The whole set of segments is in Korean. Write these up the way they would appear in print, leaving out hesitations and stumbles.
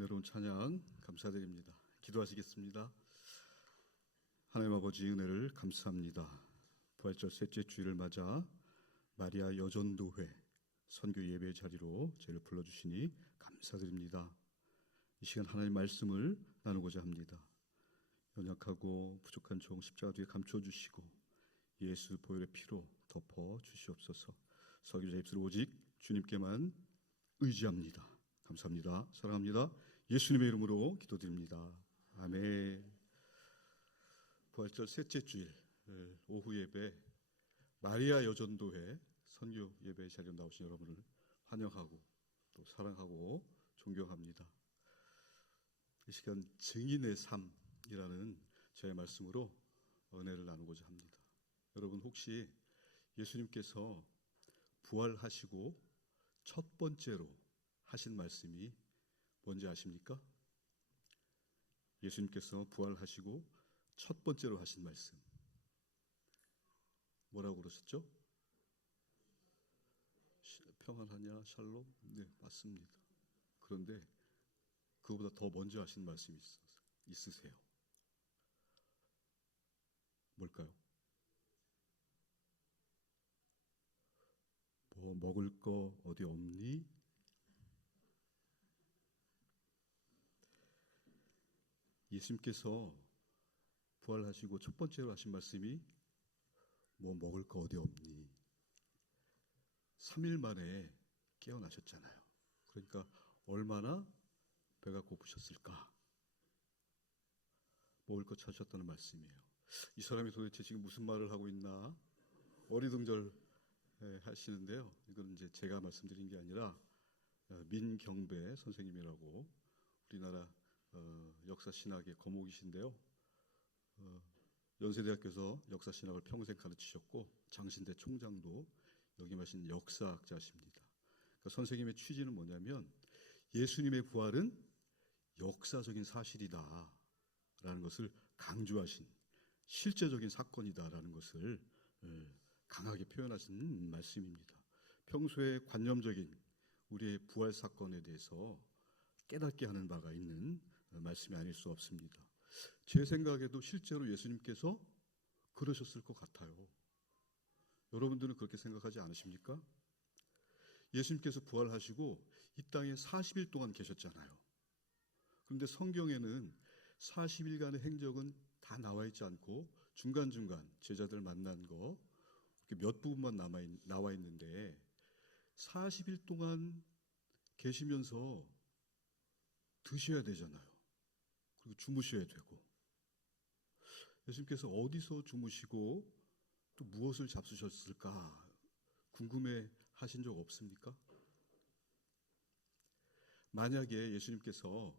은혜로운 찬양 감사드립니다. 기도하시겠습니다. 하나님 아버지 은혜를 감사합니다. 부활절 셋째 주일을 맞아 마리아 여전도회 선교 예배 자리로 저희를 불러주시니 감사드립니다. 이 시간 하나님의 말씀을 나누고자 합니다. 연약하고 부족한 종 십자가 뒤에 감춰주시고 예수 보혈의 피로 덮어주시옵소서. 설교자 입술을 오직 주님께만 의지합니다. 감사합니다. 사랑합니다. 예수님의 이름으로 기도드립니다. 아멘. 부활절 셋째 주일 오후 예배 마리아 여전도회 선교 예배 자리에 나오신 여러분을 환영하고 또 사랑하고 존경합니다. 이 시간 증인의 삶이라는 저의 말씀으로 은혜를 나누고자 합니다. 여러분 혹시 예수님께서 부활하시고 첫 번째로 하신 말씀이 뭔지 아십니까? 예수님께서 부활하시고 첫 번째로 하신 말씀 뭐라고 그러셨죠? 평안하냐 샬롬? 네, 맞습니다. 그런데 그거보다 더 먼저 하신 말씀이 있으세요. 뭘까요? 뭐 먹을 거 어디 없니? 예수님께서 부활하시고 첫 번째로 하신 말씀이 뭐 먹을 거 어디 없니? 3일 만에 깨어나셨잖아요. 그러니까 얼마나 배가 고프셨을까? 먹을 거 찾으셨다는 말씀이에요. 이 사람이 도대체 지금 무슨 말을 하고 있나? 어리둥절 하시는데요. 이건 이제 제가 말씀드린 게 아니라 민경배 선생님이라고 우리나라 역사신학의 거목이신데요. 연세대학교에서 역사신학을 평생 가르치셨고 장신대 총장도 역임하신 역사학자십니다. 그러니까 선생님의 취지는 뭐냐면 예수님의 부활은 역사적인 사실이다 라는 것을 강조하신 실제적인 사건이다라는 것을 강하게 표현하신 말씀입니다. 평소에 관념적인 우리의 부활 사건에 대해서 깨닫게 하는 바가 있는 말씀이 아닐 수 없습니다. 제 생각에도 실제로 예수님께서 그러셨을 것 같아요. 여러분들은 그렇게 생각하지 않으십니까? 예수님께서 부활하시고 이 땅에 40일 동안 계셨잖아요. 그런데 성경에는 40일간의 행적은 다 나와 있지 않고 중간중간 제자들 만난 거 이렇게 몇 부분만 나와 있는데 40일 동안 계시면서 드셔야 되잖아요. 그리고 주무셔야 되고. 예수님께서 어디서 주무시고 또 무엇을 잡수셨을까 궁금해 하신 적 없습니까? 만약에 예수님께서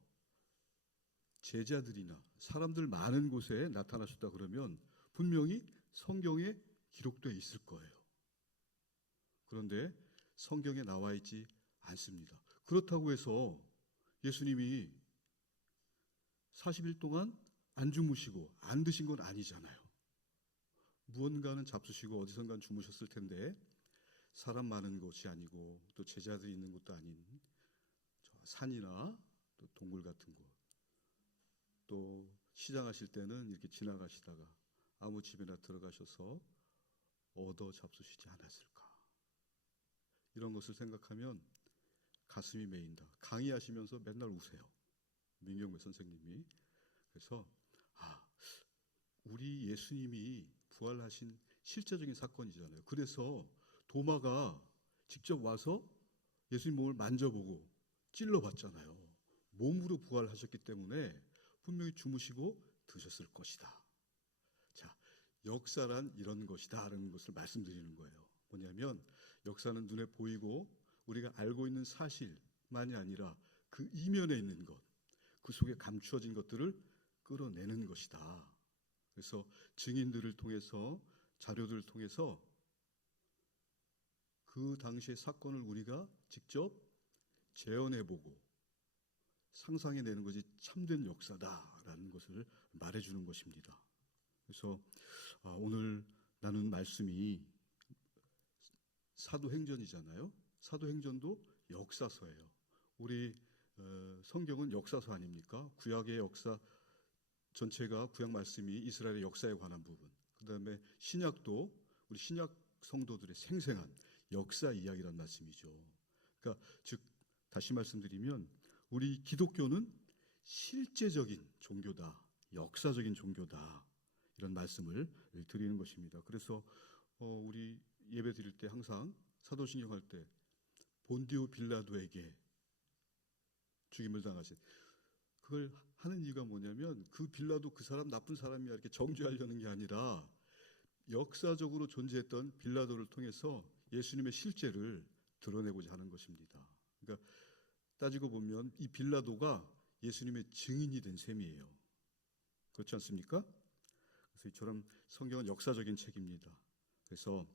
제자들이나 사람들 많은 곳에 나타나셨다 그러면 분명히 성경에 기록되어 있을 거예요. 그런데 성경에 나와 있지 않습니다. 그렇다고 해서 예수님이 40일 동안 안 주무시고 안 드신 건 아니잖아요. 무언가는 잡수시고 어디선가 주무셨을 텐데 사람 많은 곳이 아니고 또 제자들이 있는 곳도 아닌 산이나 또 동굴 같은 곳, 또 시장하실 때는 이렇게 지나가시다가 아무 집이나 들어가셔서 얻어 잡수시지 않았을까? 이런 것을 생각하면 가슴이 메인다. 강의하시면서 맨날 우세요. 민경배 선생님이. 그래서 우리 예수님이 부활하신 실제적인 사건이잖아요. 그래서 도마가 직접 와서 예수님 몸을 만져보고 찔러봤잖아요. 몸으로 부활하셨기 때문에 분명히 주무시고 드셨을 것이다. 자, 역사란 이런 것이다 라는 것을 말씀드리는 거예요. 뭐냐면 역사는 눈에 보이고 우리가 알고 있는 사실만이 아니라 그 이면에 있는 것, 그 속에 감추어진 것들을 끌어내는 것이다. 그래서 증인들을 통해서 자료들을 통해서 그 당시의 사건을 우리가 직접 재현해보고 상상해내는 것이 참된 역사다라는 것을 말해주는 것입니다. 그래서 오늘 나눈 말씀이 사도행전이잖아요. 사도행전도 역사서예요. 우리 성경은 역사서 아닙니까? 구약의 역사 전체가 구약 말씀이 이스라엘의 역사에 관한 부분. 그다음에 신약도 우리 신약 성도들의 생생한 역사 이야기란 말씀이죠. 그러니까 즉 다시 말씀드리면 우리 기독교는 실제적인 종교다, 역사적인 종교다 이런 말씀을 드리는 것입니다. 그래서 우리 예배 드릴 때 항상 사도신경 할 때 본디오 빌라도에게 죽임을 당하신 그걸 하는 이유가 뭐냐면 그 빌라도 그 사람 나쁜 사람이야 이렇게 정죄하려는 게 아니라 역사적으로 존재했던 빌라도를 통해서 예수님의 실제를 드러내고자 하는 것입니다. 그러니까 따지고 보면 이 빌라도가 예수님의 증인이 된 셈이에요. 그렇지 않습니까? 그래서 이처럼 성경은 역사적인 책입니다. 그래서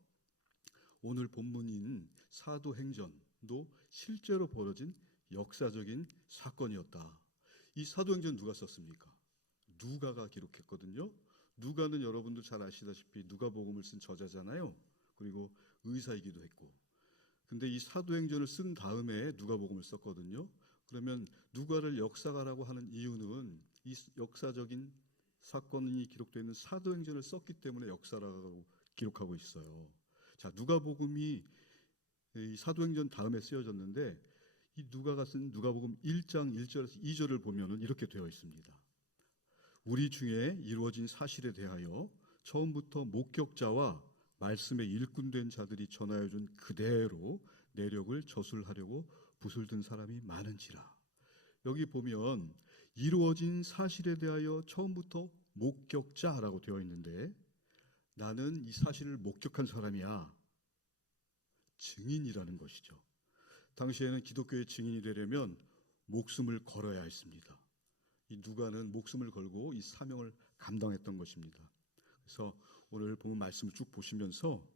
오늘 본문인 사도행전도 실제로 벌어진 역사적인 사건이었다. 이 사도행전 누가 썼습니까? 누가가 기록했거든요. 누가는 여러분도 잘 아시다시피 누가복음을 쓴 저자잖아요. 그리고 의사이기도 했고. 근데 이 사도행전을 쓴 다음에 누가복음을 썼거든요. 그러면 누가를 역사가라고 하는 이유는 이 역사적인 사건이 기록되어 있는 사도행전을 썼기 때문에 역사라고 기록하고 있어요. 자, 누가복음이 이 사도행전 다음에 쓰여졌는데 이 누가가 쓴 누가복음 1장 1절에서 2절을 보면은 이렇게 되어 있습니다. 우리 중에 이루어진 사실에 대하여 처음부터 목격자와 말씀의 일꾼된 자들이 전하여 준 그대로 내력을 저술하려고 붓을 든 사람이 많은지라. 여기 보면 이루어진 사실에 대하여 처음부터 목격자라고 되어 있는데 나는 이 사실을 목격한 사람이야. 증인이라는 것이죠. 당시에는 기독교의 증인이 되려면 목숨을 걸어야 했습니다. 이 누가는 목숨을 걸고 이 사명을 감당했던 것입니다. 그래서 오늘 보면 말씀을 쭉 보시면서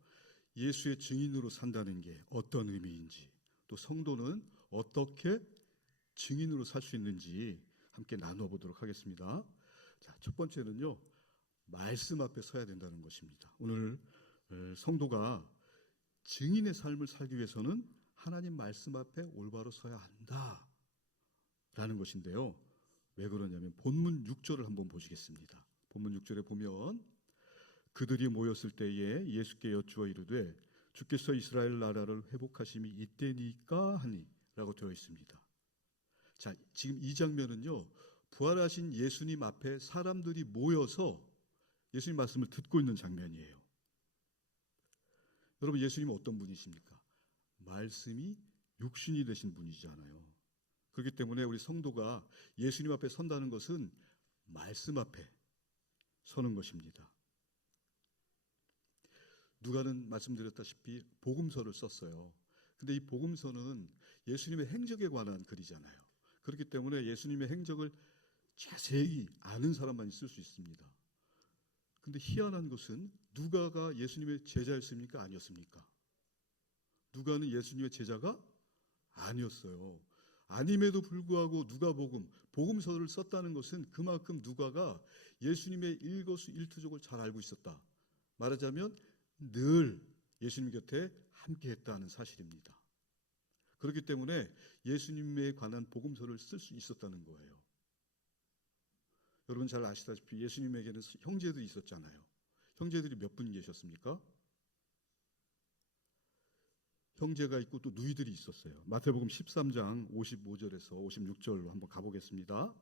예수의 증인으로 산다는 게 어떤 의미인지 또 성도는 어떻게 증인으로 살 수 있는지 함께 나눠보도록 하겠습니다. 자, 첫 번째는요. 말씀 앞에 서야 된다는 것입니다. 오늘 성도가 증인의 삶을 살기 위해서는 하나님 말씀 앞에 올바로 서야 한다라는 것인데요. 왜 그러냐면 본문 6절을 한번 보시겠습니다. 본문 6절에 보면 그들이 모였을 때에 예수께 여쭈어 이르되 주께서 이스라엘 나라를 회복하심이 이때니까 하니 라고 되어 있습니다. 자, 지금 이 장면은요. 부활하신 예수님 앞에 사람들이 모여서 예수님 말씀을 듣고 있는 장면이에요. 여러분 예수님은 어떤 분이십니까? 말씀이 육신이 되신 분이잖아요. 그렇기 때문에 우리 성도가 예수님 앞에 선다는 것은 말씀 앞에 서는 것입니다. 누가는 말씀드렸다시피 복음서를 썼어요. 근데 이 복음서는 예수님의 행적에 관한 글이잖아요. 그렇기 때문에 예수님의 행적을 자세히 아는 사람만이 쓸 수 있습니다. 근데 희한한 것은 누가가 예수님의 제자였습니까? 아니었습니까? 누가는 예수님의 제자가 아니었어요. 아님에도 불구하고 복음서를 썼다는 것은 그만큼 누가가 예수님의 일거수일투족을 잘 알고 있었다. 말하자면 늘 예수님 곁에 함께했다는 사실입니다. 그렇기 때문에 예수님에 관한 복음서를 쓸 수 있었다는 거예요. 여러분 잘 아시다시피 예수님에게는 형제들이 있었잖아요. 형제들이 몇 분 계셨습니까? 형제가 있고 또 누이들이 있었어요. 마태복음 13장 55절에서 56절로 한번 가보겠습니다.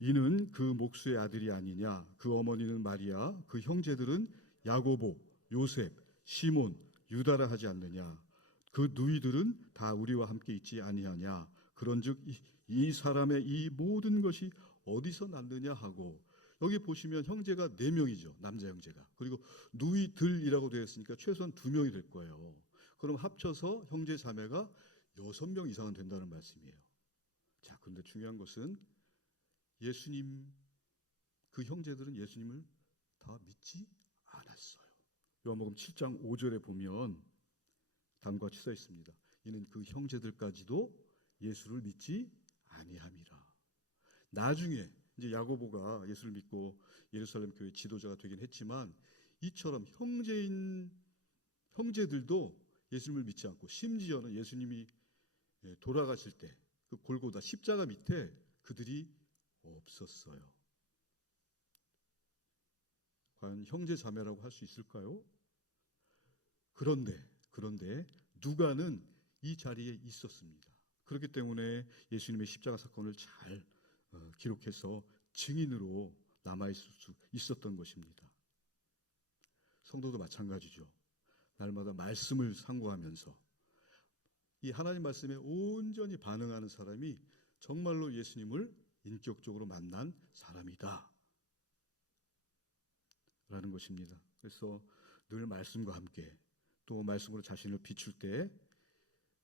이는 그 목수의 아들이 아니냐? 그 어머니는 마리아, 그 형제들은 야고보, 요셉, 시몬, 유다라 하지 않느냐? 그 누이들은 다 우리와 함께 있지 아니하냐? 그런즉 이 사람의 이 모든 것이 어디서 났느냐 하고, 여기 보시면 형제가 4명이죠. 남자 형제가. 그리고 누이들이라고 되어 있으니까 최소한 2명이 될 거예요. 그럼 합쳐서 형제 자매가 6명 이상은 된다는 말씀이에요. 자, 그런데 중요한 것은 예수님, 그 형제들은 예수님을 다 믿지 않았어요. 요한복음 7장 5절에 보면 다음과 같이 써 있습니다. 이는 그 형제들까지도 예수를 믿지 아니함이라. 나중에 이제 야고보가 예수를 믿고 예루살렘 교회 지도자가 되긴 했지만 이처럼 형제들도 예수님을 믿지 않고 심지어는 예수님이 돌아가실 때 그 골고다 십자가 밑에 그들이 없었어요. 과연 형제 자매라고 할 수 있을까요? 그런데 누가는 이 자리에 있었습니다. 그렇기 때문에 예수님의 십자가 사건을 잘 기록해서 증인으로 남아있을 수 있었던 것입니다. 성도도 마찬가지죠. 날마다 말씀을 상고하면서 이 하나님 말씀에 온전히 반응하는 사람이 정말로 예수님을 인격적으로 만난 사람이다 라는 것입니다. 그래서 늘 말씀과 함께 또 말씀으로 자신을 비출 때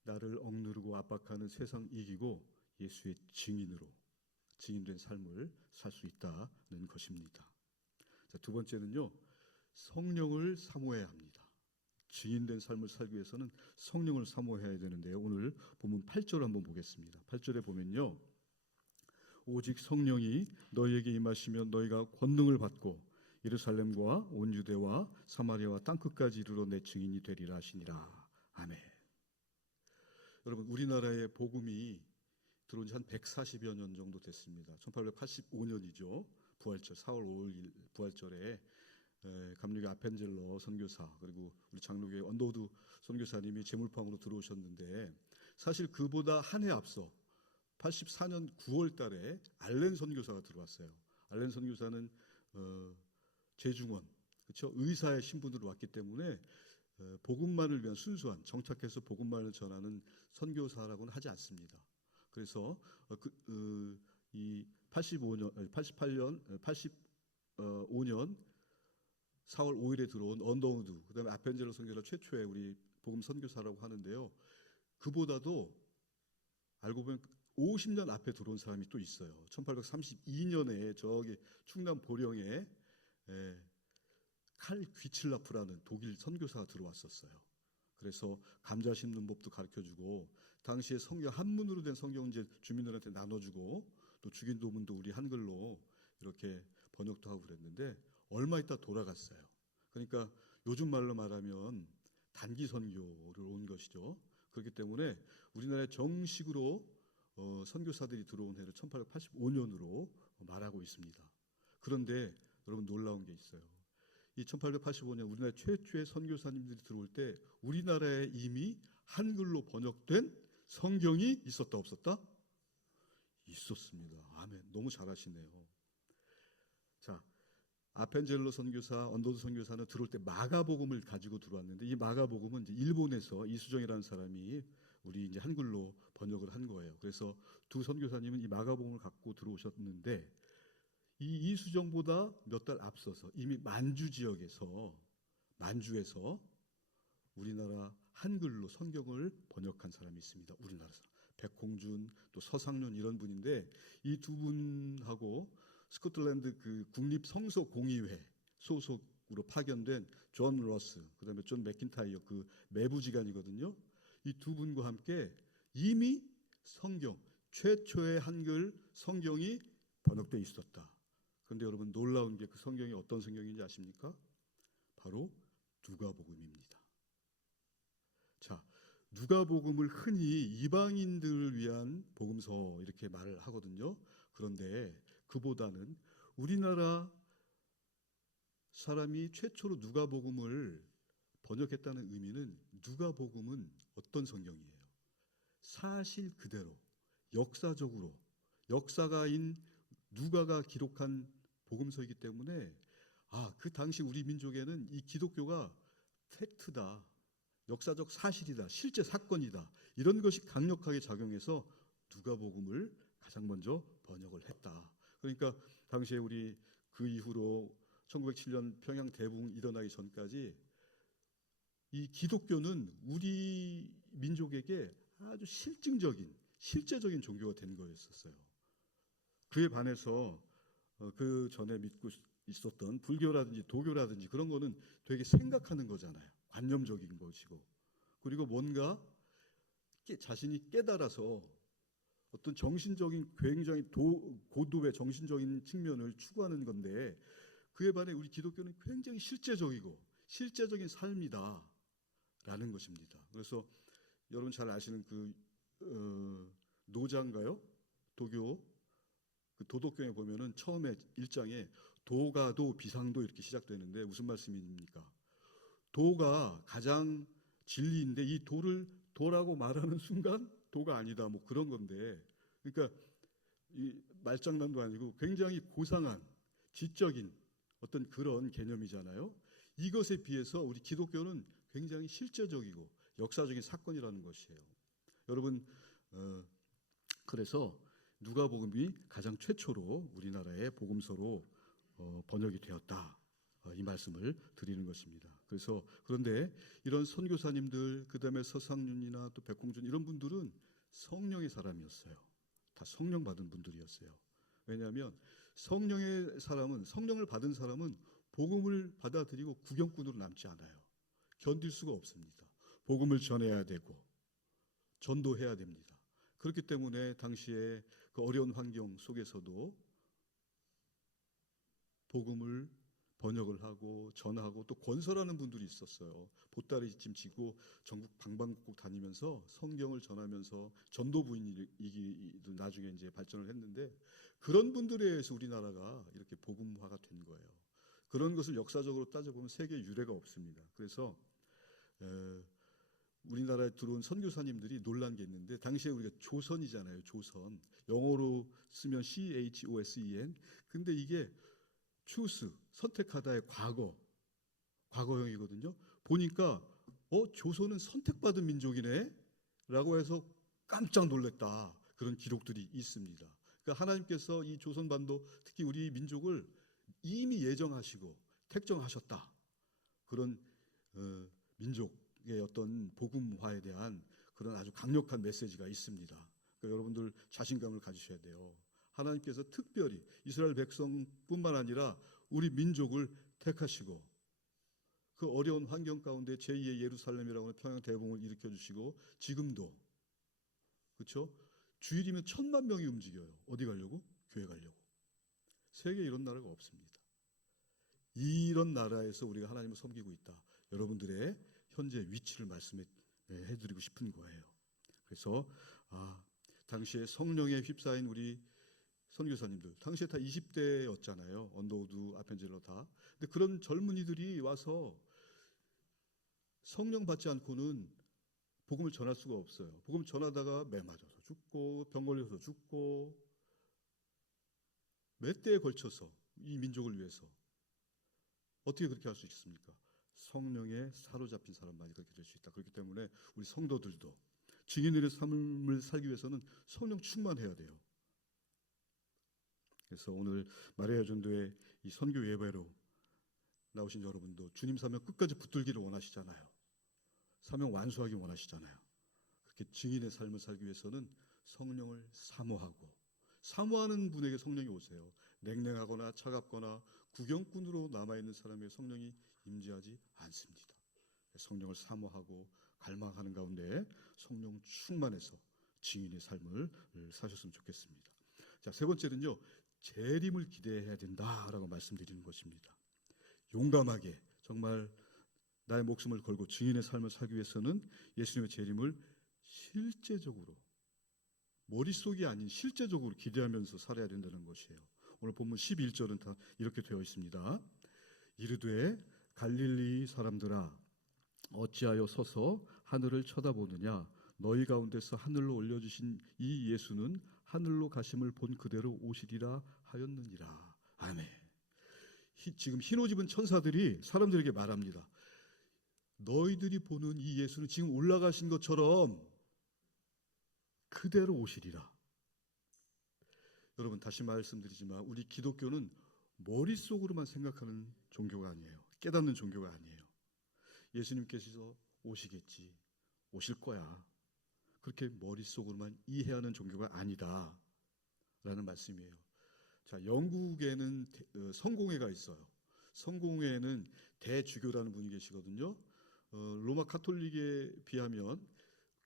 나를 억누르고 압박하는 세상 이기고 예수의 증인된 삶을 살 수 있다는 것입니다. 자, 두 번째는요, 성령을 사모해야 합니다. 증인된 삶을 살기 위해서는 성령을 사모해야 되는데요. 오늘 본문 8절 한번 보겠습니다. 8절에 보면요, 오직 성령이 너희에게 임하시면 너희가 권능을 받고 예루살렘과 온 유대와 사마리아와 땅끝까지 이르러 내 증인이 되리라 하시니라. 아멘. 여러분, 우리나라의 복음이 들어온 지 한 140여 년 정도 됐습니다. 1885년이죠. 부활절 4월 5일 부활절에 감리교 아펜젤러 선교사 그리고 우리 장로교회 언더우드 선교사님이 제물포항으로 들어오셨는데, 사실 그보다 한 해 앞서 84년 9월 달에 알렌 선교사가 들어왔어요. 알렌 선교사는 재중원, 그렇죠? 의사의 신분으로 왔기 때문에 복음만을 위한 순수한 정착해서 복음만을 전하는 선교사라고는 하지 않습니다. 그래서 이 85년 4월 5일에 들어온 언더우드, 그다음에 아펜젤러 선교사 최초의 우리 복음 선교사라고 하는데요. 그보다도 알고 보면 50년 앞에 들어온 사람이 또 있어요. 1832년에 저기 충남 보령에 칼 귀칠라프라는 독일 선교사가 들어왔었어요. 그래서 감자 심는 법도 가르쳐주고, 당시에 성경 한문으로 된 성경 이제 주민들한테 나눠주고, 또 죽인 도문도 우리 한글로 이렇게 번역도 하고 그랬는데 얼마 있다 돌아갔어요. 그러니까 요즘 말로 말하면 단기 선교를 온 것이죠. 그렇기 때문에 우리나라에 정식으로 선교사들이 들어온 해를 1885년으로 말하고 있습니다. 그런데 여러분, 놀라운 게 있어요. 이 1885년 우리나라 최초의 선교사님들이 들어올 때 우리나라에 이미 한글로 번역된 성경이 있었다 없었다? 있었습니다. 아멘. 너무 잘하시네요. 자, 아펜젤러 선교사, 언더우드 선교사는 들어올 때 마가복음을 가지고 들어왔는데, 이 마가복음은 이제 일본에서 이수정이라는 사람이 우리 이제 한글로 번역을 한 거예요. 그래서 두 선교사님은 이 마가복음을 갖고 들어오셨는데, 이 이수정보다 몇 달 앞서서 이미 만주에서 우리나라 한글로 성경을 번역한 사람이 있습니다. 우리나라 사람. 백홍준, 또 서상륜 이런 분인데, 이 두 분하고 스코틀랜드 그 국립성서공의회 소속으로 파견된 존 러스, 그다음에 존 맥킨타이어, 그 매부지간이거든요. 이 두 분과 함께 이미 성경, 최초의 한글 성경이 번역되어 있었다. 그런데 여러분, 놀라운 게 그 성경이 어떤 성경인지 아십니까? 바로 누가복음입니다. 자, 누가복음을 흔히 이방인들을 위한 복음서 이렇게 말을 하거든요. 그런데 그보다는 우리나라 사람이 최초로 누가복음을 번역했다는 의미는, 누가복음은 어떤 성경이에요? 사실 그대로 역사적으로 역사가인 누가가 기록한 복음서이기 때문에, 그 당시 우리 민족에는 이 기독교가 팩트다, 역사적 사실이다, 실제 사건이다, 이런 것이 강력하게 작용해서 누가복음을 가장 먼저 번역을 했다. 그러니까 당시에 우리 그 이후로 1907년 평양 대붕 일어나기 전까지 이 기독교는 우리 민족에게 아주 실제적인 종교가 된 거였었어요. 그에 반해서 그 전에 믿고 있었던 불교라든지 도교라든지 그런 거는 되게 생각하는 거잖아요. 관념적인 것이고, 그리고 뭔가 자신이 깨달아서 어떤 정신적인 굉장히 고도의 정신적인 측면을 추구하는 건데, 그에 반해 우리 기독교는 굉장히 실제적이고 실제적인 삶이다라는 것입니다. 그래서 여러분 잘 아시는 그 노자인가요? 도교 그 도덕경에 보면은 처음에 1장에 도가도 비상도 이렇게 시작되는데 무슨 말씀입니까? 도가 가장 진리인데 이 도를 도라고 말하는 순간 도가 아니다 뭐 그런 건데, 그러니까 이 말장난도 아니고 굉장히 고상한 지적인 어떤 그런 개념이잖아요. 이것에 비해서 우리 기독교는 굉장히 실제적이고 역사적인 사건이라는 것이에요. 여러분, 그래서 누가복음이 가장 최초로 우리나라의 복음서로 번역이 되었다. 이 말씀을 드리는 것입니다. 그래서 그런데 이런 선교사님들, 그다음에 서상윤이나 또 백홍준 이런 분들은 성령의 사람이었어요. 다 성령 받은 분들이었어요. 왜냐하면 성령의 사람은, 성령을 받은 사람은 복음을 받아들이고 구경꾼으로 남지 않아요. 견딜 수가 없습니다. 복음을 전해야 되고 전도해야 됩니다. 그렇기 때문에 당시에 그 어려운 환경 속에서도 복음을 번역을 하고 전하고 또 건설하는 분들이 있었어요. 보따리 짐 지고 전국 방방곡곡 다니면서 성경을 전하면서 전도부인이기도 나중에 이제 발전을 했는데, 그런 분들에 의해서 우리나라가 이렇게 복음화가 된 거예요. 그런 것을 역사적으로 따져보면 세계 유례가 없습니다. 그래서 우리나라에 들어온 선교사님들이 놀란 게 있는데, 당시에 우리가 조선이잖아요. 조선. 영어로 쓰면 CHOSEN. 근데 이게 choose, 선택하다의 과거형이거든요. 보니까 조선은 선택받은 민족이네 라고 해서 깜짝 놀랐다. 그런 기록들이 있습니다. 그러니까 하나님께서 이 조선반도, 특히 우리 민족을 이미 예정하시고 택정하셨다. 그런 민족의 어떤 복음화에 대한 그런 아주 강력한 메시지가 있습니다. 그러니까 여러분들 자신감을 가지셔야 돼요. 하나님께서 특별히 이스라엘 백성뿐만 아니라 우리 민족을 택하시고 그 어려운 환경 가운데 제2의 예루살렘이라고 하는 평양 대봉을 일으켜 주시고, 지금도 그렇죠? 주일이면 1,000만 명이 움직여요. 어디 가려고? 교회 가려고. 세계에 이런 나라가 없습니다. 이런 나라에서 우리가 하나님을 섬기고 있다. 여러분들의 현재 위치를 말씀해 드리고 싶은 거예요. 그래서 당시에 성령에 휩싸인 우리 선교사님들, 당시에 다 20대였잖아요. 언더우드, 아펜젤러 다. 근데 그런 젊은이들이 와서 성령 받지 않고는 복음을 전할 수가 없어요. 복음 전하다가 매 맞아서 죽고 병 걸려서 죽고, 몇 대에 걸쳐서 이 민족을 위해서 어떻게 그렇게 할 수 있습니까? 성령에 사로잡힌 사람만이 그렇게 될 수 있다. 그렇기 때문에 우리 성도들도 증인의 삶을 살기 위해서는 성령 충만해야 돼요. 그래서 오늘 마리아 전도의 이 선교 예배로 나오신 여러분도 주님 사명 끝까지 붙들기를 원하시잖아요. 사명 완수하기 원하시잖아요. 그렇게 증인의 삶을 살기 위해서는 성령을 사모하고, 사모하는 분에게 성령이 오세요. 냉랭하거나 차갑거나 구경꾼으로 남아있는 사람에게 성령이 임재하지 않습니다. 성령을 사모하고 갈망하는 가운데 성령 충만해서 증인의 삶을 사셨으면 좋겠습니다. 자, 세 번째는요, 재림을 기대해야 된다라고 말씀드리는 것입니다. 용감하게 정말 나의 목숨을 걸고 증인의 삶을 살기 위해서는 예수님의 재림을 실제적으로, 머릿속이 아닌 실제적으로 기대하면서 살아야 된다는 것이에요. 오늘 본문 11절은 다 이렇게 되어 있습니다. 이르되 갈릴리 사람들아 어찌하여 서서 하늘을 쳐다보느냐, 너희 가운데서 하늘로 올려주신 이 예수는 하늘로 가심을 본 그대로 오시리라 하였느니라. 아멘. 지금 흰 옷 입은 천사들이 사람들에게 말합니다. 너희들이 보는 이 예수는 지금 올라가신 것처럼 그대로 오시리라. 여러분, 다시 말씀드리지만 우리 기독교는 머릿속으로만 생각하는 종교가 아니에요. 깨닫는 종교가 아니에요. 예수님께서 오시겠지, 오실 거야, 그렇게 머릿속으로만 이해하는 종교가 아니다 라는 말씀이에요. 자, 영국에는 성공회가 있어요. 성공회는 대주교라는 분이 계시거든요. 로마 카톨릭에 비하면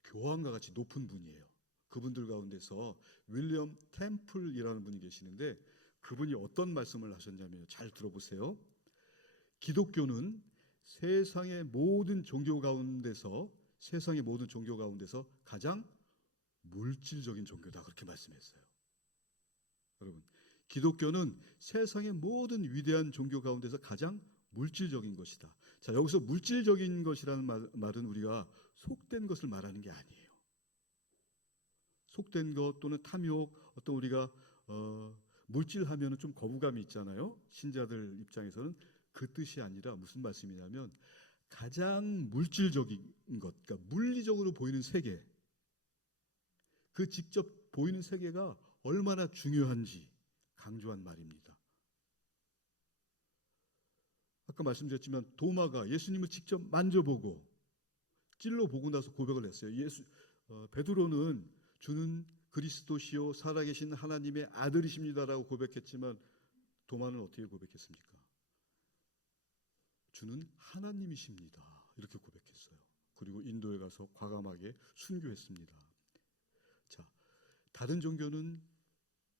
교황과 같이 높은 분이에요. 그분들 가운데서 윌리엄 템플이라는 분이 계시는데, 그분이 어떤 말씀을 하셨냐면, 잘 들어보세요. 기독교는 세상의 모든 종교 가운데서 가장 물질적인 종교다 그렇게 말씀했어요. 여러분, 기독교는 세상의 모든 위대한 종교 가운데서 가장 물질적인 것이다. 자, 여기서 물질적인 것이라는 말은 우리가 속된 것을 말하는 게 아니에요. 속된 것 또는 탐욕, 어떤 우리가 물질 하면은 좀 거부감이 있잖아요. 신자들 입장에서는 그 뜻이 아니라 무슨 말씀이냐면 가장 물질적인 것, 그러니까 물리적으로 보이는 세계, 그 직접 보이는 세계가 얼마나 중요한지 강조한 말입니다. 아까 말씀드렸지만 도마가 예수님을 직접 만져보고 찔러보고 나서 고백을 했어요. 베드로는 주는 그리스도시요 살아계신 하나님의 아들이십니다라고 고백했지만 도마는 어떻게 고백했습니까? 주는 하나님이십니다. 이렇게 고백했어요. 그리고 인도에 가서 과감하게 순교했습니다. 자, 다른 종교는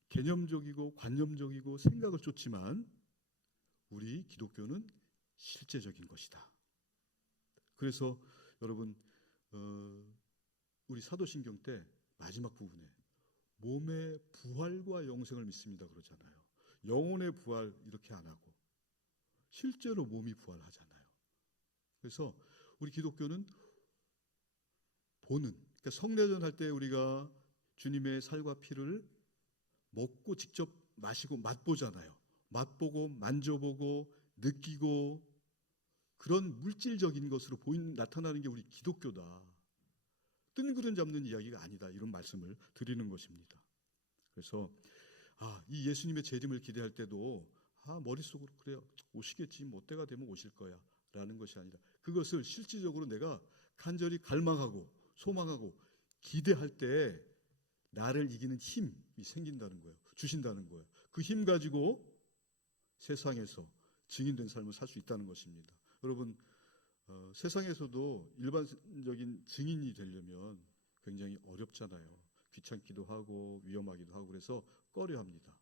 개념적이고 관념적이고 생각을 쫓지만 우리 기독교는 실제적인 것이다. 그래서 여러분 우리 사도신경 때 마지막 부분에 몸의 부활과 영생을 믿습니다 그러잖아요. 영혼의 부활 이렇게 안 하고 실제로 몸이 부활하잖아요. 그래서 우리 기독교는 보는, 그러니까 성례전 할 때 우리가 주님의 살과 피를 먹고 직접 마시고 맛보잖아요. 맛보고 만져보고 느끼고 그런 물질적인 것으로 나타나는 게 우리 기독교다. 뜬구름 잡는 이야기가 아니다. 이런 말씀을 드리는 것입니다. 그래서 이 예수님의 재림을 기대할 때도 머릿속으로 그래요. 오시겠지. 뭐 때가 되면 오실 거야. 라는 것이 아니라 그것을 실질적으로 내가 간절히 갈망하고 소망하고 기대할 때 나를 이기는 힘이 생긴다는 거예요. 주신다는 거예요. 그 힘 가지고 세상에서 증인된 삶을 살 수 있다는 것입니다. 여러분 세상에서도 일반적인 증인이 되려면 굉장히 어렵잖아요. 귀찮기도 하고 위험하기도 하고 그래서 꺼려합니다.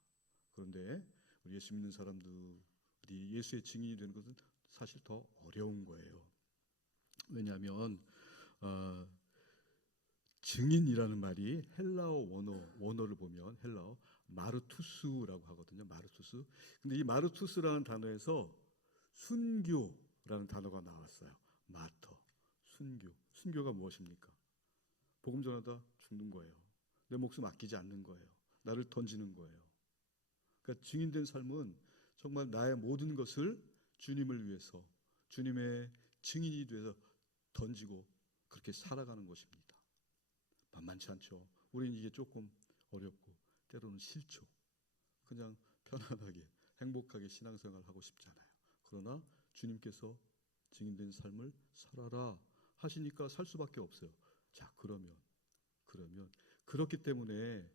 그런데 우리 예수 믿는 사람들이 예수의 증인이 되는 것은 사실 더 어려운 거예요. 왜냐하면 증인이라는 말이 헬라어 원어를 보면 헬라어 마르투스라고 하거든요. 마르투스. 근데 이 마르투스라는 단어에서 순교라는 단어가 나왔어요. 마터, 순교. 순교가 무엇입니까? 복음 전하다 죽는 거예요. 내 목숨 아끼지 않는 거예요. 나를 던지는 거예요. 그러니까 증인된 삶은 정말 나의 모든 것을 주님을 위해서 주님의 증인이 돼서 던지고 그렇게 살아가는 것입니다. 만만치 않죠. 우리는 이게 조금 어렵고 때로는 싫죠. 그냥 편안하게 행복하게 신앙생활을 하고 싶잖아요. 그러나 주님께서 증인된 삶을 살아라 하시니까 살 수밖에 없어요. 자, 그러면 그렇기 때문에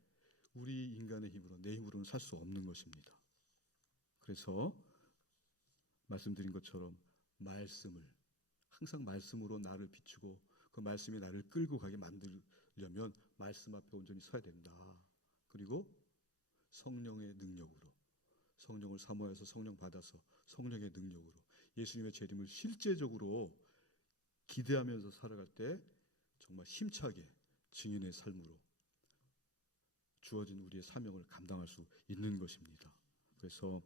우리 인간의 힘으로 내 힘으로는 살 수 없는 것입니다. 그래서 말씀드린 것처럼 말씀을 항상 말씀으로 나를 비추고 그 말씀이 나를 끌고 가게 만들려면 말씀 앞에 온전히 서야 된다. 그리고 성령의 능력으로 성령을 사모해서 성령 받아서 성령의 능력으로 예수님의 재림을 실제적으로 기대하면서 살아갈 때 정말 힘차게 증인의 삶으로 주어진 우리의 사명을 감당할 수 있는 것입니다. 그래서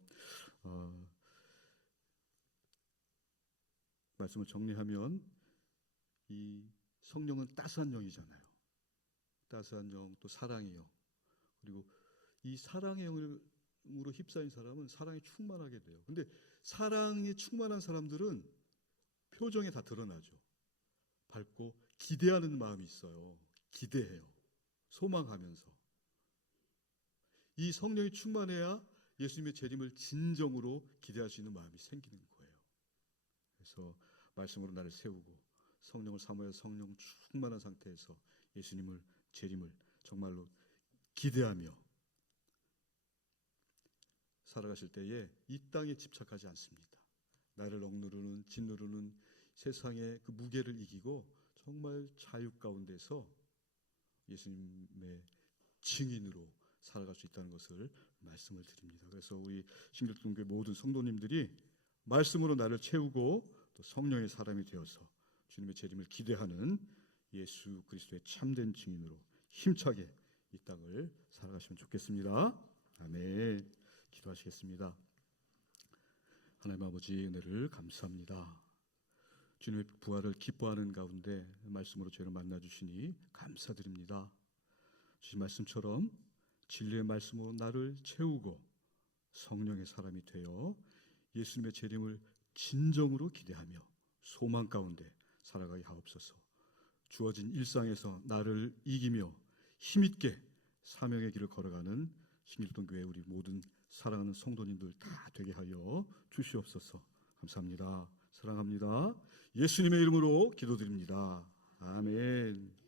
말씀을 정리하면 이 성령은 따스한 영이잖아요. 따스한 영, 또 사랑의 영. 그리고 이 사랑의 영으로 휩싸인 사람은 사랑이 충만하게 돼요. 근데 사랑이 충만한 사람들은 표정에 다 드러나죠. 밝고 기대하는 마음이 있어요. 기대해요. 소망하면서. 이 성령이 충만해야 예수님의 재림을 진정으로 기대할 수 있는 마음이 생기는 거예요. 그래서 말씀으로 나를 세우고 성령을 사모해서 성령 충만한 상태에서 예수님을 재림을 정말로 기대하며 살아가실 때에 이 땅에 집착하지 않습니다. 나를 억누르는 짓누르는 세상의 그 무게를 이기고 정말 자유 가운데서 예수님의 증인으로 살아갈 수 있다는 것을 말씀을 드립니다. 그래서 우리 신길동교회 모든 성도님들이 말씀으로 나를 채우고 또 성령의 사람이 되어서 주님의 재림을 기대하는 예수 그리스도의 참된 증인으로 힘차게 이 땅을 살아가시면 좋겠습니다. 아멘. 기도하시겠습니다. 하나님 아버지, 은혜를 감사합니다. 주님의 부활을 기뻐하는 가운데 말씀으로 저희를 만나주시니 감사드립니다. 주신 말씀처럼 진리의 말씀으로 나를 채우고 성령의 사람이 되어 예수님의 재림을 진정으로 기대하며 소망 가운데 살아가게 하옵소서. 주어진 일상에서 나를 이기며 힘있게 사명의 길을 걸어가는 신길동교회 우리 모든 사랑하는 성도님들 다 되게 하여 주시옵소서. 감사합니다. 사랑합니다. 예수님의 이름으로 기도드립니다. 아멘.